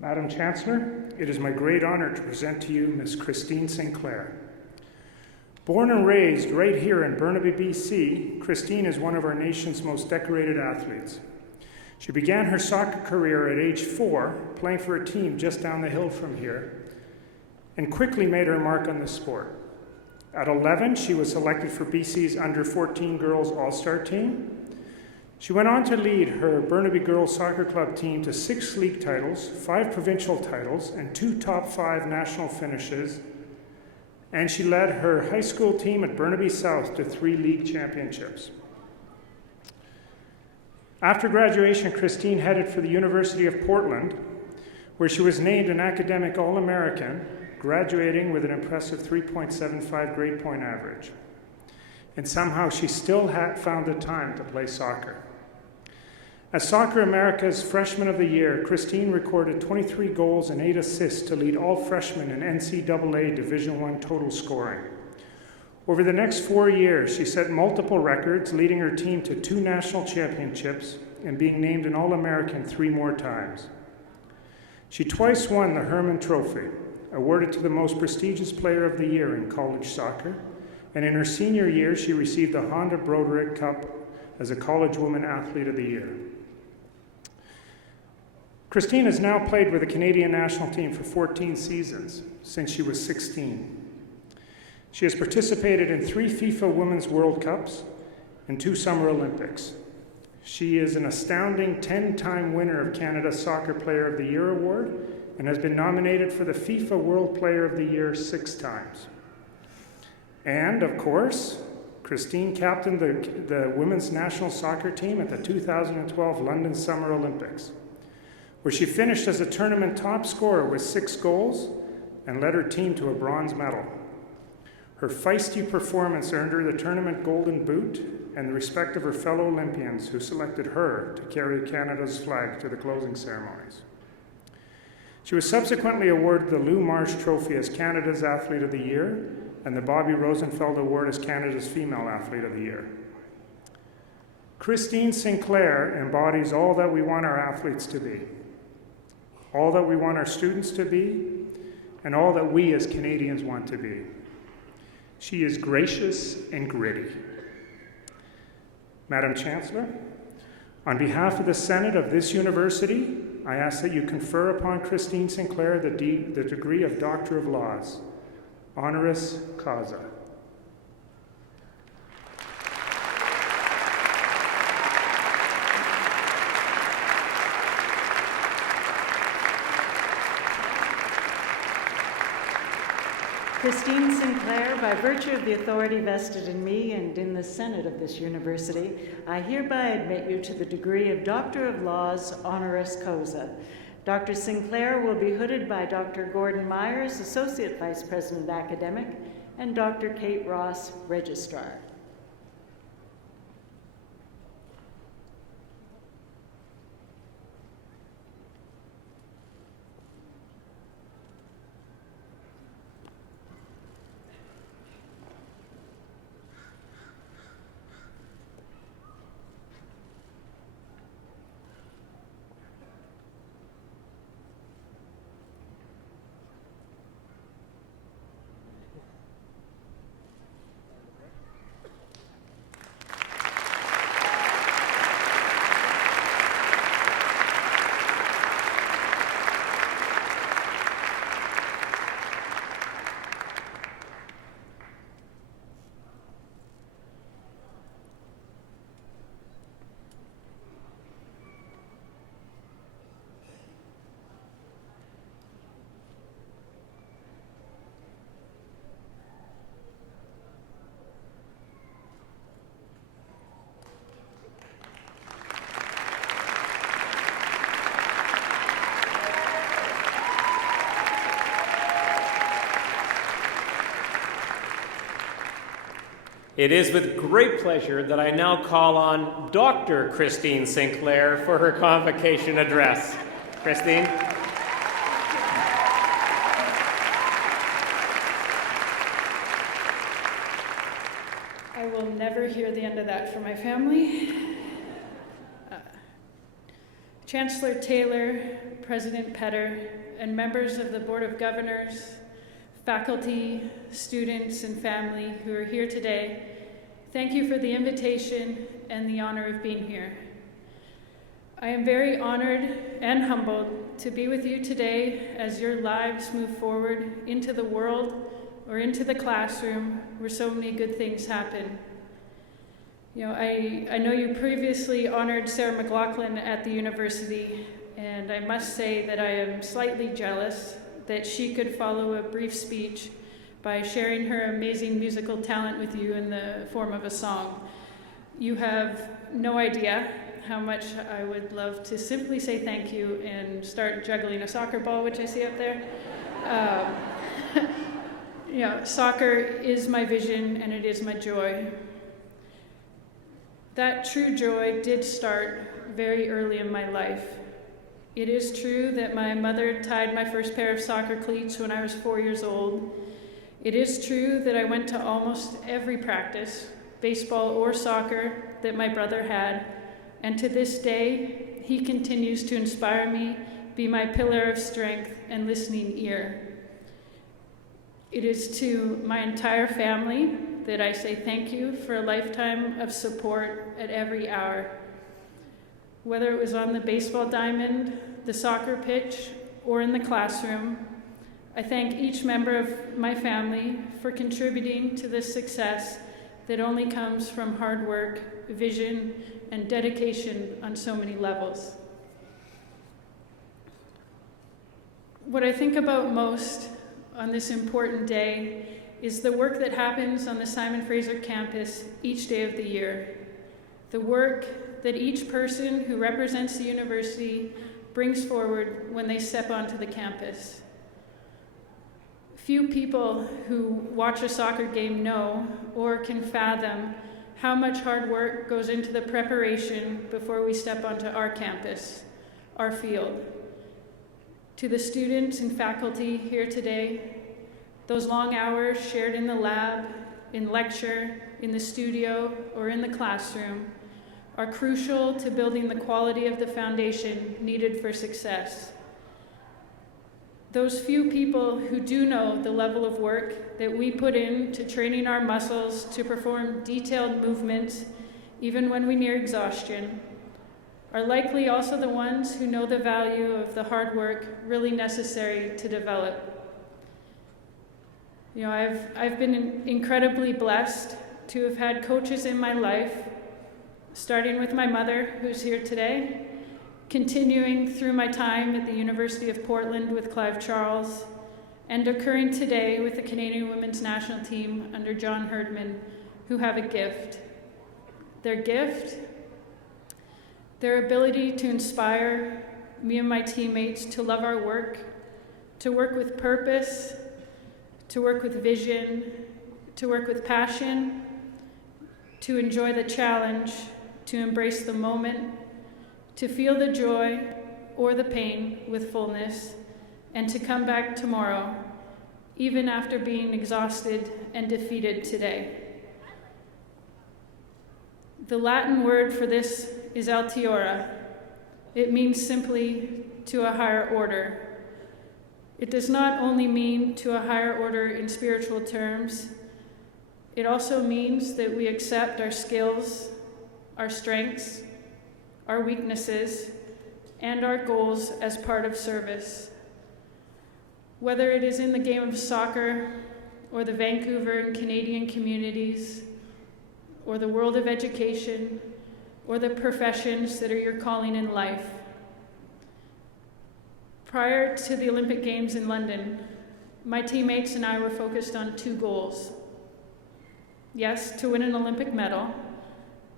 Madam Chancellor, it is my great honor to present to you Miss Christine Sinclair. Born and raised right here in Burnaby, BC, Christine is one of our nation's most decorated athletes. She began her soccer career at age 4, playing for a team just down the hill from here, and quickly made her mark on the sport. At 11, she was selected for BC's under-14 girls all-star team. She went on to lead her Burnaby Girls Soccer Club team to 6 league titles, 5 provincial titles, and 2 top 5 national finishes. And she led her high school team at Burnaby South to 3 league championships. After graduation, Christine headed for the University of Portland, where she was named an academic All-American, graduating with an impressive 3.75 grade point average. And somehow she still had found the time to play soccer. As Soccer America's Freshman of the Year, Christine recorded 23 goals and 8 assists to lead all freshmen in NCAA Division I total scoring. Over the next 4 years, she set multiple records, leading her team to 2 national championships and being named an All-American 3 more times. She twice won the Herman Trophy, awarded to the most prestigious player of the year in college soccer, and in her senior year, she received the Honda Broderick Cup as a College Woman Athlete of the Year. Christine has now played with the Canadian national team for 14 seasons, since she was 16. She has participated in 3 FIFA Women's World Cups and 2 Summer Olympics. She is an astounding 10-time winner of Canada's Soccer Player of the Year award and has been nominated for the FIFA World Player of the Year 6 times. And, of course, Christine captained the women's national soccer team at the 2012 London Summer Olympics, where she finished as a tournament top scorer with 6 goals and led her team to a bronze medal. Her feisty performance earned her the tournament Golden Boot and the respect of her fellow Olympians, who selected her to carry Canada's flag to the closing ceremonies. She was subsequently awarded the Lou Marsh Trophy as Canada's Athlete of the Year and the Bobby Rosenfeld Award as Canada's Female Athlete of the Year. Christine Sinclair embodies all that we want our athletes to be, all that we want our students to be, and all that we as Canadians want to be. She is gracious and gritty. Madam Chancellor, on behalf of the Senate of this university, I ask that you confer upon Christine Sinclair the degree of Doctor of Laws, honoris causa. Christine Sinclair, by virtue of the authority vested in me and in the Senate of this university, I hereby admit you to the degree of Doctor of Laws, honoris causa. Dr. Sinclair will be hooded by Dr. Gordon Myers, Associate Vice President Academic, and Dr. Kate Ross, Registrar. It is with great pleasure that I now call on Dr. Christine Sinclair for her convocation address. Christine. I will never hear the end of that from my family. Chancellor Taylor, President Petter, and members of the Board of Governors, faculty, students, and family who are here today, thank you for the invitation and the honor of being here. I am very honored and humbled to be with you today as your lives move forward into the world or into the classroom where so many good things happen. You know, I know you previously honored Sarah McLaughlin at the university, and I must say that I am slightly jealous that she could follow a brief speech by sharing her amazing musical talent with you in the form of a song. You have no idea how much I would love to simply say thank you and start juggling a soccer ball, which I see up there. You know, soccer is my vision and it is my joy. That true joy did start very early in my life. It is true that my mother tied my first pair of soccer cleats when I was 4 years old. It is true that I went to almost every practice, baseball or soccer, that my brother had, and to this day, he continues to inspire me, be my pillar of strength and listening ear. It is to my entire family that I say thank you for a lifetime of support at every hour. Whether it was on the baseball diamond, the soccer pitch, or in the classroom, I thank each member of my family for contributing to this success that only comes from hard work, vision, and dedication on so many levels. What I think about most on this important day is the work that happens on the Simon Fraser campus each day of the year. The work that each person who represents the university brings forward when they step onto the campus. Few people who watch a soccer game know or can fathom how much hard work goes into the preparation before we step onto our campus, our field. To the students and faculty here today, those long hours shared in the lab, in lecture, in the studio, or in the classroom are crucial to building the quality of the foundation needed for success. Those few people who do know the level of work that we put into training our muscles to perform detailed movements, even when we near exhaustion, are likely also the ones who know the value of the hard work really necessary to develop. You know, I've been incredibly blessed to have had coaches in my life, starting with my mother, who's here today, continuing through my time at the University of Portland with Clive Charles, and occurring today with the Canadian Women's National Team under John Herdman, who have a gift. Their gift, their ability to inspire me and my teammates to love our work, to work with purpose, to work with vision, to work with passion, to enjoy the challenge, to embrace the moment, to feel the joy or the pain with fullness, and to come back tomorrow, even after being exhausted and defeated today. The Latin word for this is altiora. It means simply to a higher order. It does not only mean to a higher order in spiritual terms, it also means that we accept our skills, our strengths, our weaknesses, and our goals as part of service. Whether it is in the game of soccer, or the Vancouver and Canadian communities, or the world of education, or the professions that are your calling in life. Prior to the Olympic Games in London, my teammates and I were focused on two goals. Yes, to win an Olympic medal,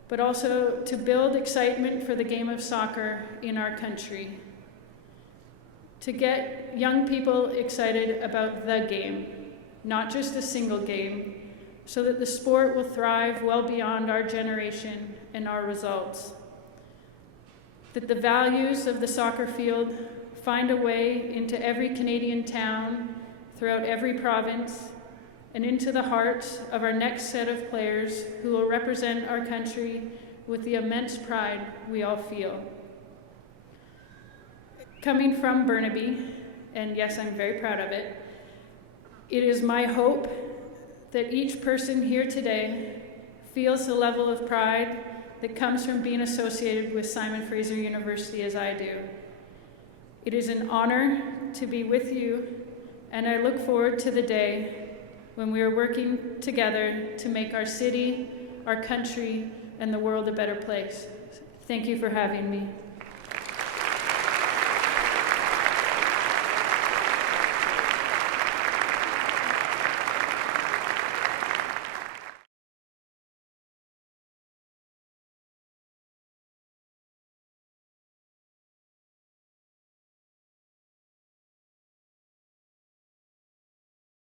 but also to build excitement for the game of soccer in our country. To get young people excited about the game, not just a single game, so that the sport will thrive well beyond our generation and our results. That the values of the soccer field find a way into every Canadian town, throughout every province, and into the hearts of our next set of players who will represent our country with the immense pride we all feel. Coming from Burnaby, and yes, I'm very proud of it, it is my hope that each person here today feels the level of pride that comes from being associated with Simon Fraser University as I do. It is an honor to be with you, and I look forward to the day when we are working together to make our city, our country, and the world a better place. Thank you for having me.